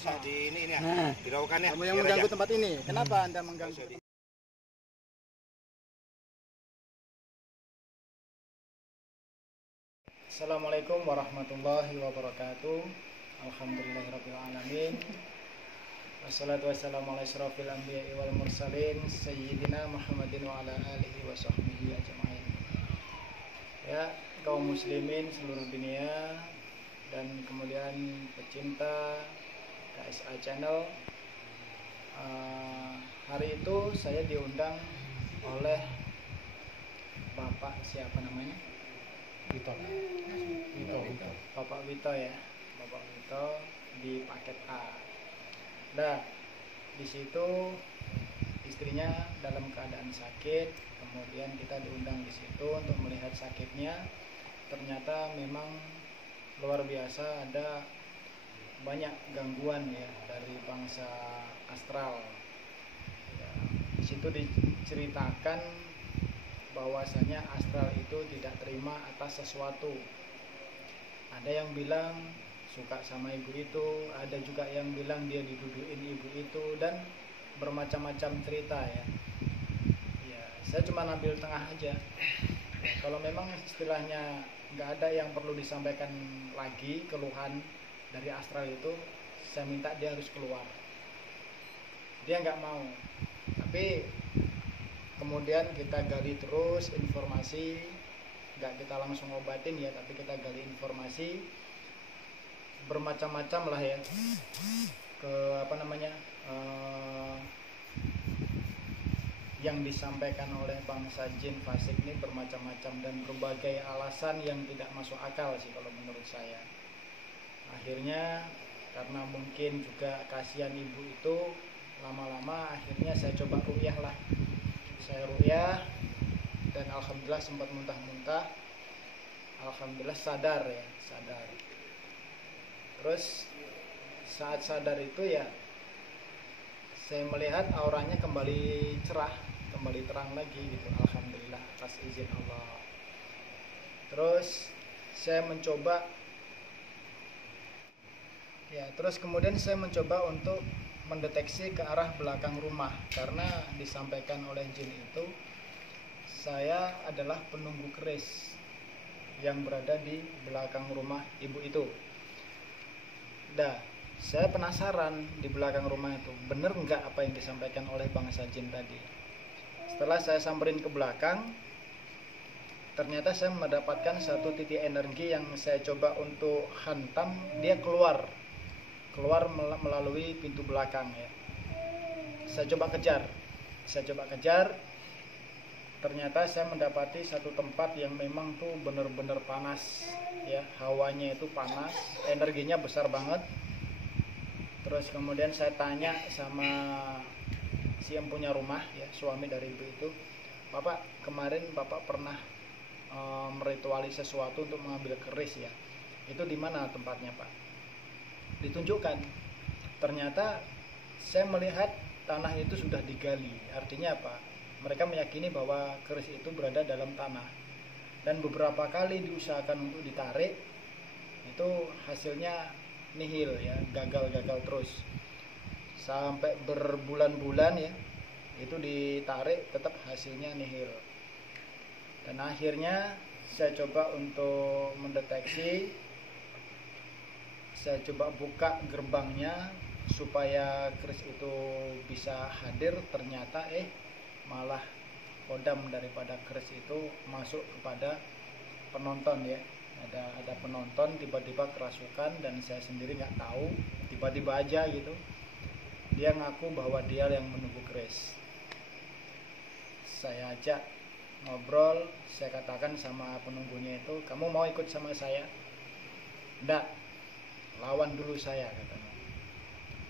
usah di ini ya, diraukan ya. Kamu yang mengganggu tempat ini. Kenapa Anda mengganggu? Assalamualaikum warahmatullahi wabarakatuh. Alhamdulillahirabbil alamin. Wassalatu wassalamu ala asyrofil anbiya'i wal mursalin sayyidina Muhammadin wa ala alihi wa sahbihi ajma'in. Ya, kaum muslimin seluruh dunia dan kemudian pecinta KSA Channel. Hari itu saya diundang oleh Bapak siapa namanya? Wito. Bapak Wito ya. Bapak Wito di paket A. Nah, di situ istrinya dalam keadaan sakit, kemudian kita diundang di situ untuk melihat sakitnya. Ternyata memang luar biasa, ada banyak gangguan ya dari bangsa astral. Ya, di situ diceritakan bahwasanya astral itu tidak terima atas sesuatu. Ada yang bilang suka sama ibu itu, ada juga yang bilang dia diduduin ibu itu, dan bermacam-macam cerita ya. Ya, saya cuma ambil tengah aja. Kalau memang istilahnya nggak ada yang perlu disampaikan lagi keluhan dari astral itu, saya minta dia harus keluar. Dia nggak mau, tapi kemudian kita gali terus informasi, nggak kita langsung obatin ya, tapi kita gali informasi bermacam-macam lah ya, ke yang disampaikan oleh bangsa jin fasik ini bermacam-macam dan berbagai alasan yang tidak masuk akal sih kalau menurut saya. Akhirnya karena mungkin juga kasihan ibu itu, lama-lama akhirnya saya coba ruqyah lah. Saya ruqyah dan alhamdulillah sempat muntah-muntah. Alhamdulillah sadar ya, sadar. Terus saat sadar itu ya saya melihat auranya kembali cerah, kembali terang lagi gitu. Alhamdulillah atas izin Allah. Terus saya mencoba ya, terus kemudian saya mencoba untuk mendeteksi ke arah belakang rumah, karena disampaikan oleh jin itu saya adalah penunggu keris yang berada di belakang rumah ibu itu. Dah, saya penasaran di belakang rumah itu bener nggak apa yang disampaikan oleh bangsa jin tadi. Setelah saya samperin ke belakang, ternyata saya mendapatkan satu titik energi yang saya coba untuk hantam, dia keluar melalui pintu belakang ya. Saya coba kejar, ternyata saya mendapati satu tempat yang memang tuh bener-bener panas ya, hawanya itu panas, energinya besar banget. Terus kemudian saya tanya sama si yang punya rumah ya, suami dari ibu itu, Bapak, kemarin Bapak pernah merituali sesuatu untuk mengambil keris ya, itu di mana tempatnya Pak? Ditunjukkan. Ternyata saya melihat tanah itu sudah digali. Artinya apa? Mereka meyakini bahwa keris itu berada dalam tanah, dan beberapa kali diusahakan untuk ditarik, itu hasilnya nihil ya, gagal terus sampai berbulan-bulan ya, itu ditarik tetap hasilnya nihil. Dan akhirnya saya coba untuk mendeteksi, saya coba buka gerbangnya supaya keris itu bisa hadir. Ternyata malah kodam daripada keris itu masuk kepada penonton ya. Ada penonton tiba-tiba kerasukan, dan saya sendiri nggak tahu, tiba-tiba aja gitu dia ngaku bahwa dia yang menunggu keris. Saya ajak ngobrol, saya katakan sama penunggunya itu, kamu mau ikut sama saya? Enggak, lawan dulu saya, katanya.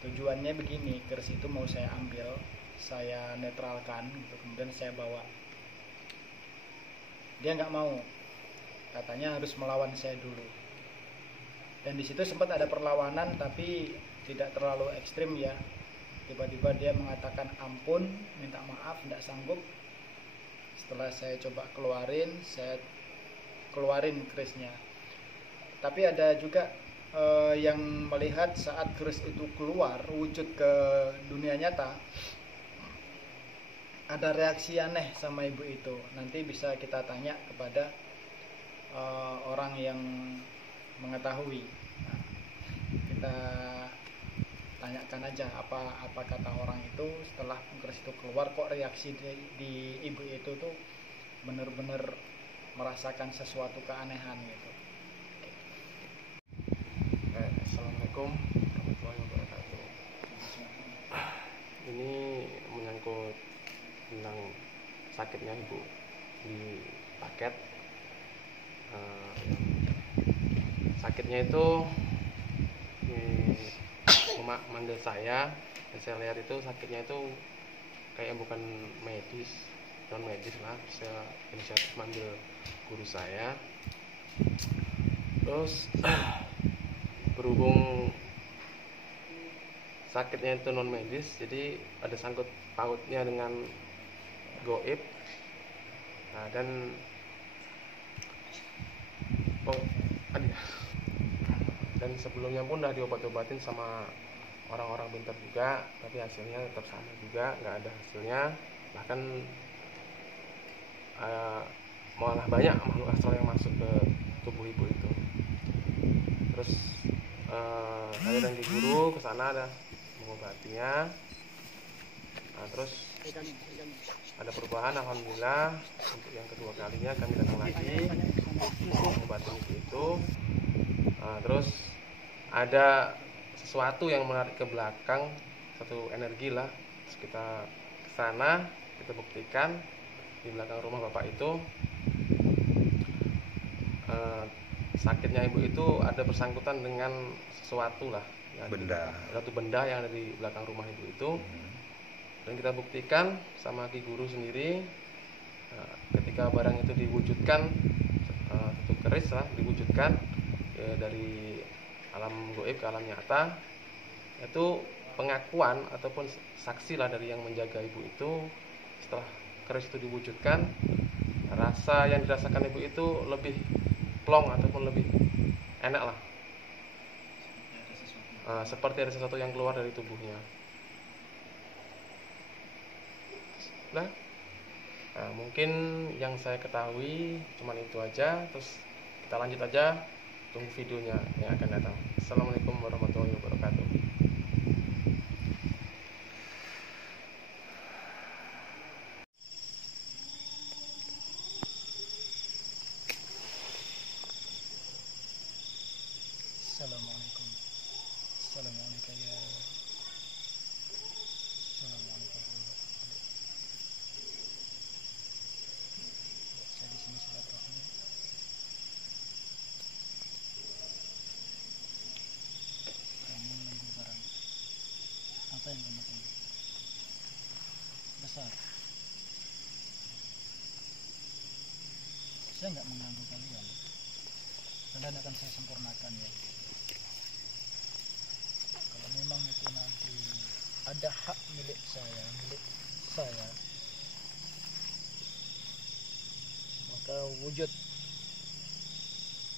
Tujuannya begini, keris itu mau saya ambil, saya netralkan gitu, kemudian saya bawa. Dia nggak mau, katanya harus melawan saya dulu. Dan di situ sempat ada perlawanan, tapi tidak terlalu ekstrim ya. Tiba-tiba dia mengatakan ampun, minta maaf, tidak sanggup. Setelah saya coba keluarin, saya keluarin kerisnya. Tapi ada juga yang melihat saat keris itu keluar wujud ke dunia nyata, ada reaksi aneh sama ibu itu. Nanti bisa kita tanya kepada orang yang mengetahui. Nah, kita tanyakan aja apa kata orang itu setelah keris itu keluar, kok reaksi di ibu itu tuh benar-benar merasakan sesuatu keanehan gitu. Assalamualaikum warahmatullahi wabarakatuh. Ini menyangkut tentang sakitnya ibu di paket. Sakitnya itu manggil saya lihat itu sakitnya itu kayak bukan medis, non medis lah. Saya inisiatif manggil guru saya. Terus berhubung sakitnya itu non medis, jadi ada sangkut pautnya dengan goib. Nah, dan sebelumnya pun udah diobat-obatin sama orang-orang pintar juga, tapi hasilnya tetap sama juga, nggak ada hasilnya. Bahkan malah banyak makhluk astral yang masuk ke tubuh ibu itu. Terus saya dan Ki Guru ke sana ada mengobatinya. Nah, terus ada perubahan, alhamdulillah. Untuk yang kedua kalinya kami datang lagi mengobatin ibu itu. Nah, terus ada sesuatu yang menarik ke belakang, satu energi lah. Terus kita ke sana, kita buktikan di belakang rumah bapak itu sakitnya ibu itu ada bersangkutan dengan sesuatu lah, Benda. satu benda yang ada di belakang rumah ibu itu. Dan kita buktikan sama Ki Guru sendiri, ketika barang itu diwujudkan, satu keris lah diwujudkan ya, dari alam goib ke alam nyata, itu pengakuan ataupun saksi lah dari yang menjaga ibu itu. Setelah keris itu diwujudkan, rasa yang dirasakan ibu itu lebih plong ataupun lebih enak lah, seperti ada sesuatu yang keluar dari tubuhnya. Nah, mungkin yang saya ketahui cuman itu aja. Terus kita lanjut aja, tunggu videonya yang akan datang. Assalamualaikum warahmatullahi wabarakatuh. Assalamualaikum. Assalamualaikum ya. Assalamualaikum. Saya di sini silaturahmi. Kamu nunggu barang. Apa yang kamu tunggu? Besar. Saya nggak mengganggu kalian. Kalian akan saya sempurnakan ya. Kalau memang itu nanti ada hak milik saya, maka wujud.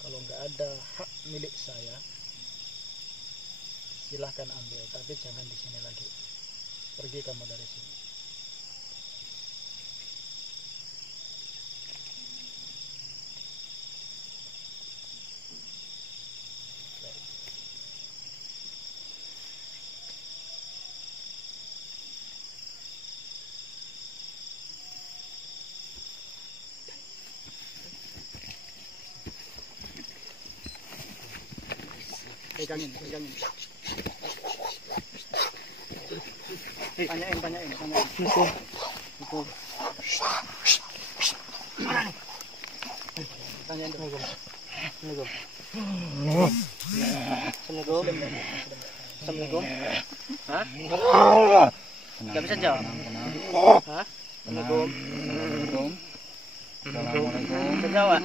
Kalau nggak ada hak milik saya, silahkan ambil, tapi jangan di sini lagi. Pergi kamu dari sini. Pegangin. Tanyain. Tanyain dulu. Assalamualaikum. Hah? Gak bisa jawab? Hah? Assalamualaikum. Bisa jawab?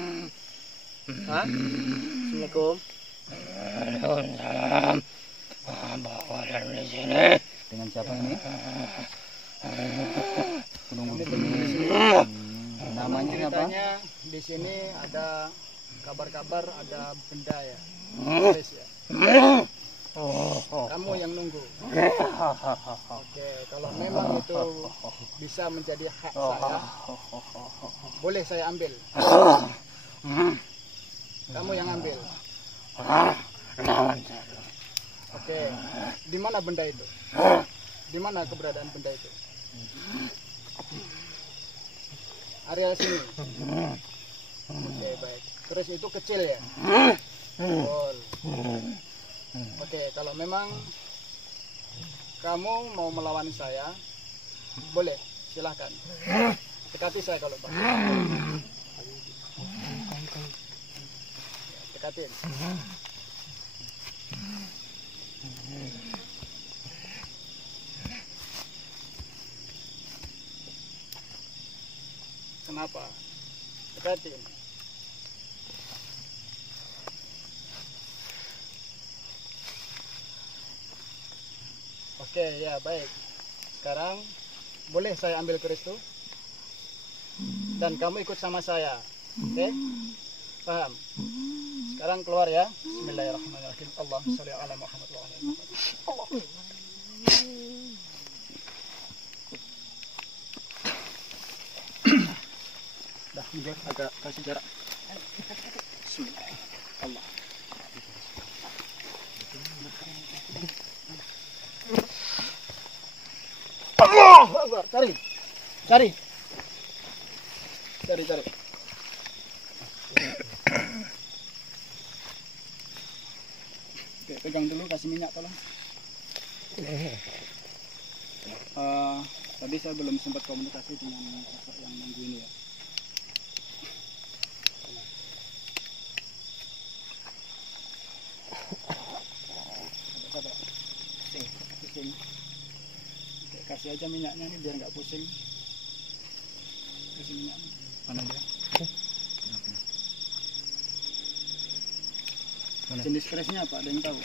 Hah? Assalamualaikum. Waalaikumsalam. Bawa dari sini. Dengan siapa ini? Penunggu di sini. Namanya apa? Di sini ada kabar-kabar ada benda ya. Tulis ya. Kamu yang nunggu. Oke, kalau memang itu bisa menjadi hak saya, boleh saya ambil. Kamu yang ambil. Oke, di mana benda itu? Di mana keberadaan benda itu? Area sini. Oke, baik. Terus itu kecil ya? Betul. Oke, kalau memang kamu mau melawan saya, boleh, silahkan. Dekati saya kalau Bang. Dekatin. Kenapa? Dekatin. Oke, ya baik. Sekarang boleh saya ambil keris itu? Dan kamu ikut sama saya. Oke? Paham? Sekarang keluar ya. Bismillahirrahmanirrahim. Allahumma sholli ala Muhammad wa ala ali Muhammad. Dah, mundur agak kasih jarak. Bismillah. Allah. Allah Akbar. Cari. Cari. Cari, cari. Oke, pegang dulu, kasih minyak tolong. Tadi saya belum sempat komunikasi dengan kakak yang nunggu ini ya. Pusing. Oke, kasih aja minyaknya nih biar nggak pusing. Kasih minyaknya. Mana dia? Mana? Jenis kerisnya apa? Ada yang tahu?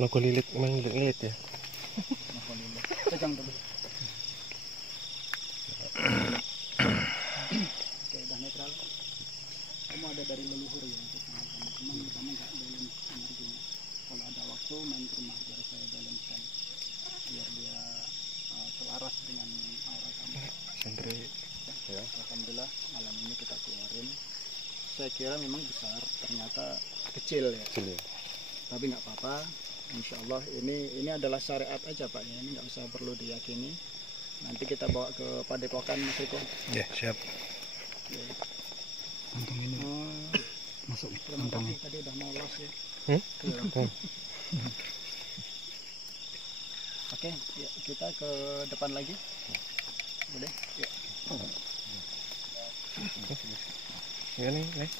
Logo lilit, emang lilit ya? Pegang dulu. Oke, udah netral. Kamu ada dari leluhur ya untuk kamu nggak balance energinya. Kalau ada waktu main ke rumah biar saya balance biar dia selaras dengan aura kamu. Sendiri. Ya, alhamdulillah malam ini kita keluarin. Saya kira memang besar, ternyata kecil ya. Kecil ya. Tapi nggak apa-apa. Insya Allah ini adalah syariat aja Pak ya, ini nggak usah perlu diyakini. Nanti kita bawa ke Padepokan Mas Eko. Ya, siap. Ya. Kantong ini masuk Terima kantongnya. kasih tadi udah mau los ya. Oke, ya, kita ke depan lagi. Boleh? Ya. Ya nih, nih.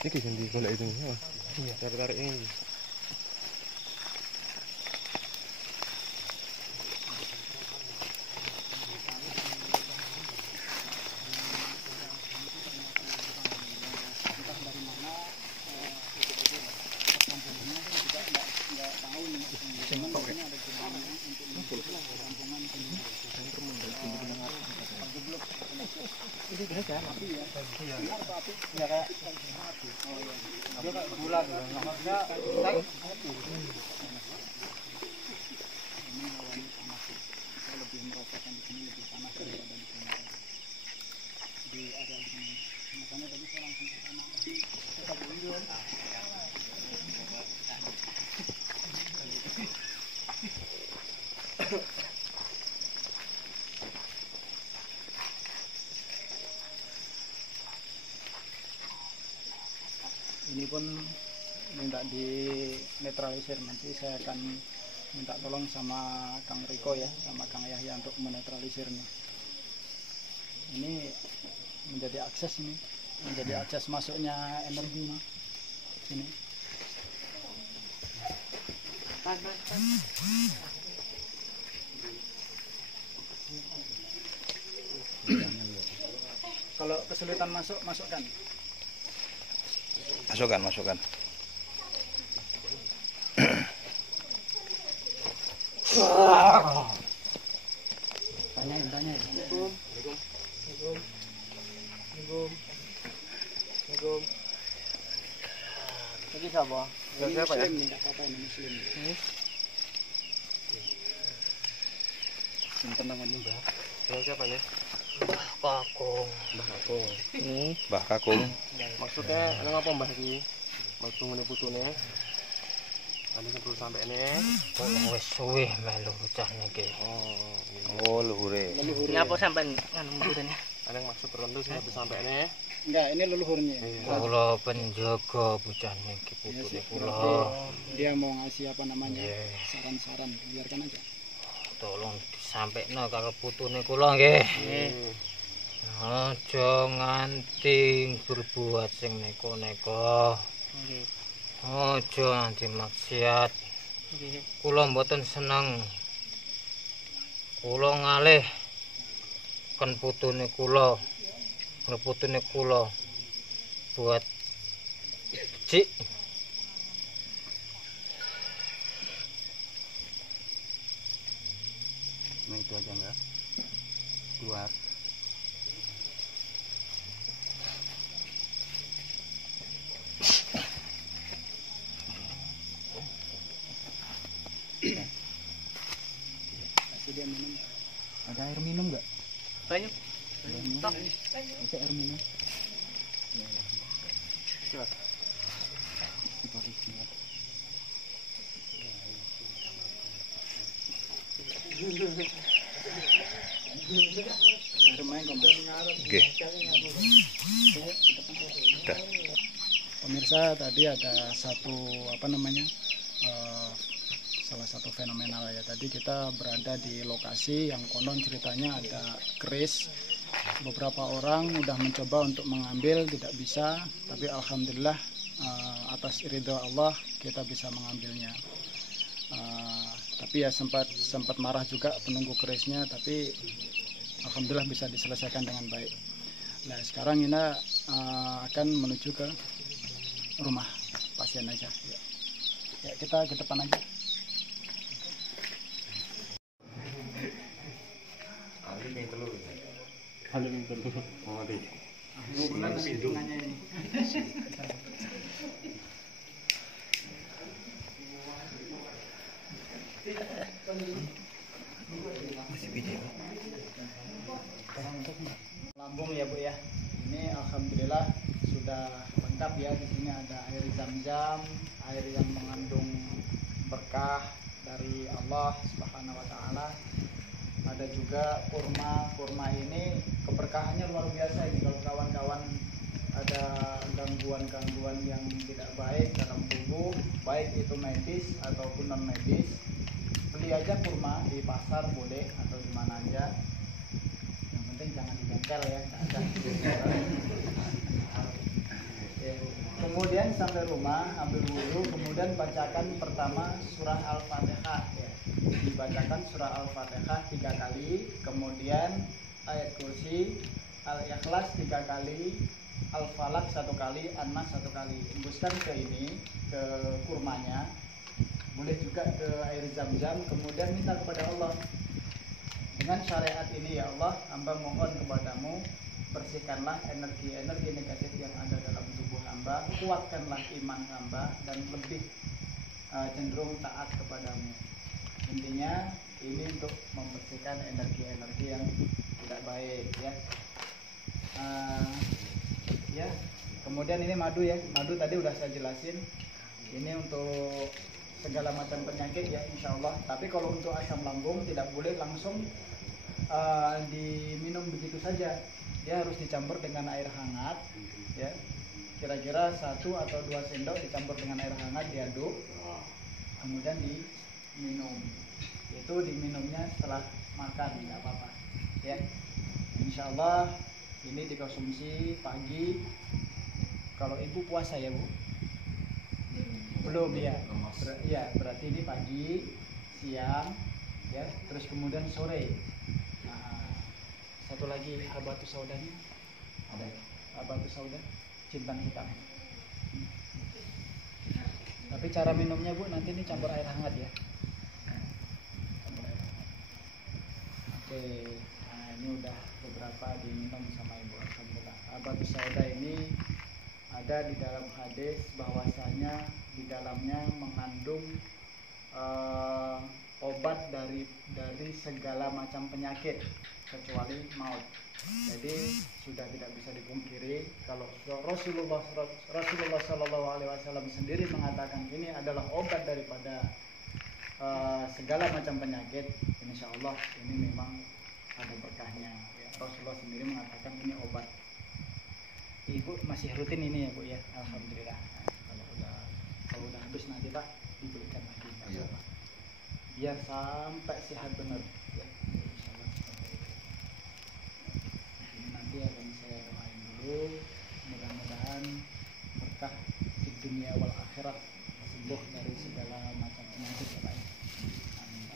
Ini kan di golek itu nih. Iya, tarik-tarik ini. Ini pun minta di netralisir, nanti saya akan minta tolong sama Kang Riko ya, sama Kang Yahya untuk menetralisirnya. Ini menjadi akses ini, menjadi akses masuknya energi nih. Sini. Kalau kesulitan masuk, masukkan. Masukkan. Tanyain. Assalamualaikum. Ini siapa? Ini siapa ya? Muslim nih, nggak apa-apa ini Muslim. Simpen namanya Mbah. Ini siapa nih? Kakung. Mbah Kakung. Mbah Kakung. Maksudnya ana ngapa Mbah iki? Metu ngene putune. Ane sing perlu sampe nih. Wis suwe melu bocah niki. Oh, luhure. Ngapa sampean nganu mudene? Ada yang maksud tertentu sing harus sampe nih. Enggak, ini leluhurnya. Kula penjaga bocah niki putune kula. Dia mau ngasih apa namanya? Nggih. Saran-saran, biarkan aja. Tolong disampaikan karo putune kula nggih. Aja nganti berbuat sing neko-neko. Nggih. Aja nganti maksiat. Kula mboten seneng. Kula ngalih kan putune kula. Putune kula buat becik. Nah itu aja enggak? Keluar. Kasih dia minum. Ada air minum enggak? Banyak. Bisa air minum. Cepat. Oke. Udah. Pemirsa, tadi ada satu apa namanya salah satu fenomenal ya. Tadi kita berada di lokasi yang konon ceritanya ada keris. Beberapa orang udah mencoba untuk mengambil, tidak bisa, tapi alhamdulillah atas ridho Allah kita bisa mengambilnya. Tapi ya sempat marah juga penunggu kerisnya, tapi alhamdulillah bisa diselesaikan dengan baik. Nah sekarang Ina akan menuju ke rumah pasien aja. Ya kita ke depan aja. Lambung ya Bu ya. Ini alhamdulillah sudah lengkap ya. Di sini ada air zam-zam, air yang mengandung berkah dari Allah Subhanahu wa taala. Ada juga kurma. Kurma ini keberkahannya luar biasa ini. Kalau kawan-kawan ada gangguan-gangguan yang tidak baik dalam tubuh, baik itu medis ataupun non medis, beli aja kurma di pasar boleh atau di mana aja. Yang penting jangan di bengkel ya. Kemudian sampai rumah ambil wudhu, kemudian bacakan pertama surah Al-Fatihah ya. Dibacakan surah Al-Fatihah 3 kali, kemudian ayat kursi, Al-Ikhlas 3 kali, Al-Falaq 1 kali, An-Nas 1 kali. Embuskan ke ini, ke kurmanya. Boleh juga ke air zam-zam, kemudian minta kepada Allah. Dengan syariat ini ya Allah, hamba mohon kepadamu, bersihkanlah energi-energi negatif yang ada dalam tubuh hamba, kuatkanlah iman hamba, dan lebih cenderung taat kepadamu. Intinya ini untuk membersihkan energi-energi yang tidak baik ya. Ya, kemudian ini madu ya. Madu tadi udah saya jelasin. Ini untuk segala macam penyakit ya insya Allah. Tapi kalau untuk asam lambung tidak boleh langsung diminum begitu saja. Dia harus dicampur dengan air hangat ya. Kira-kira 1 atau 2 sendok dicampur dengan air hangat, diaduk, kemudian diminum. Itu diminumnya setelah makan, tidak apa-apa ya. Insya Allah ini dikonsumsi pagi. Kalau ibu puasa ya Bu? Belum ya. Ya berarti ini pagi, siang ya, terus kemudian sore. Nah, satu lagi habatus saudanya ada. Habatus sauda jintan hitam. Tapi cara minumnya Bu nanti ini campur air hangat ya. Campur air hangat. Oke. Nah, ini udah beberapa diminum sama ibu. Alhamdulillah. Habatus sauda ini ada di dalam hadis bahwasanya di dalamnya mengandung obat dari segala macam penyakit kecuali maut. Jadi sudah tidak bisa dipungkiri kalau Rasulullah Shallallahu Alaihi Wasallam sendiri mengatakan ini adalah obat daripada segala macam penyakit. Insya Allah ini memang ada berkahnya. Ya, Rasulullah sendiri mengatakan ini obat. Ibu masih rutin ini ya Bu ya. Alhamdulillah. Nah, kalau udah habis nanti Pak diberikan lagi. Iya. Biar sampai sehat benar. Ya, insya Allah. Ini nanti akan saya doain dulu. Mudah-mudahan berkah di dunia wal akhirat, sembuh dari segala macam penyakit ya Pak. Amin.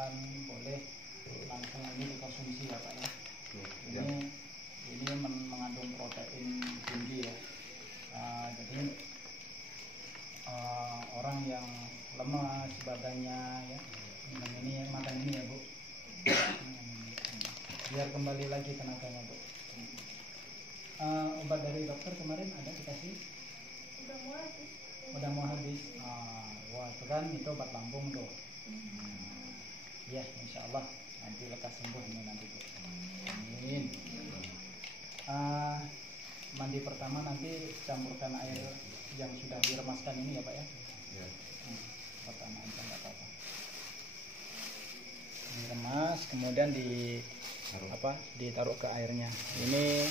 makan, boleh langsung ini dikonsumsi ya Pak ya. Ini mengandung protein tinggi ya. Jadi orang yang lemas badannya ya, minum ini makan ini ya Bu. Biar kembali lagi tenaganya Bu. Obat dari dokter kemarin ada dikasih? Udah mau habis. Wah itu kan itu obat lambung tuh. Ya insya Allah nanti lekas sembuh ini nanti Bu. Amin. Mandi pertama nanti campurkan air yang sudah diremaskan ini ya Pak ya. Pertama aja nggak apa-apa. Diremas kemudian ditaruh ke airnya. Ini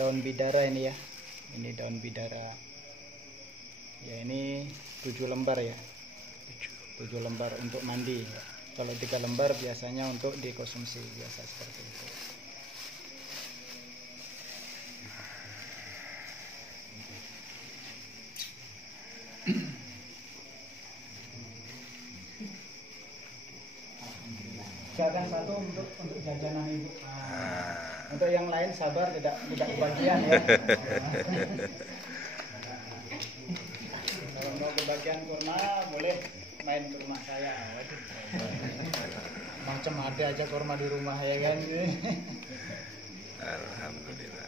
daun bidara ini ya. Ini daun bidara. Ya ini 7 lembar ya. 7 lembar untuk mandi. Kalau 3 lembar biasanya untuk dikonsumsi biasa seperti itu. Silakan satu untuk jajanan Ibu. Untuk yang lain sabar tidak kebagian ya. Kalau mau kebagian kurma boleh main ke rumah saya. Macam ada aja kurma di rumah ya kan. Alhamdulillah.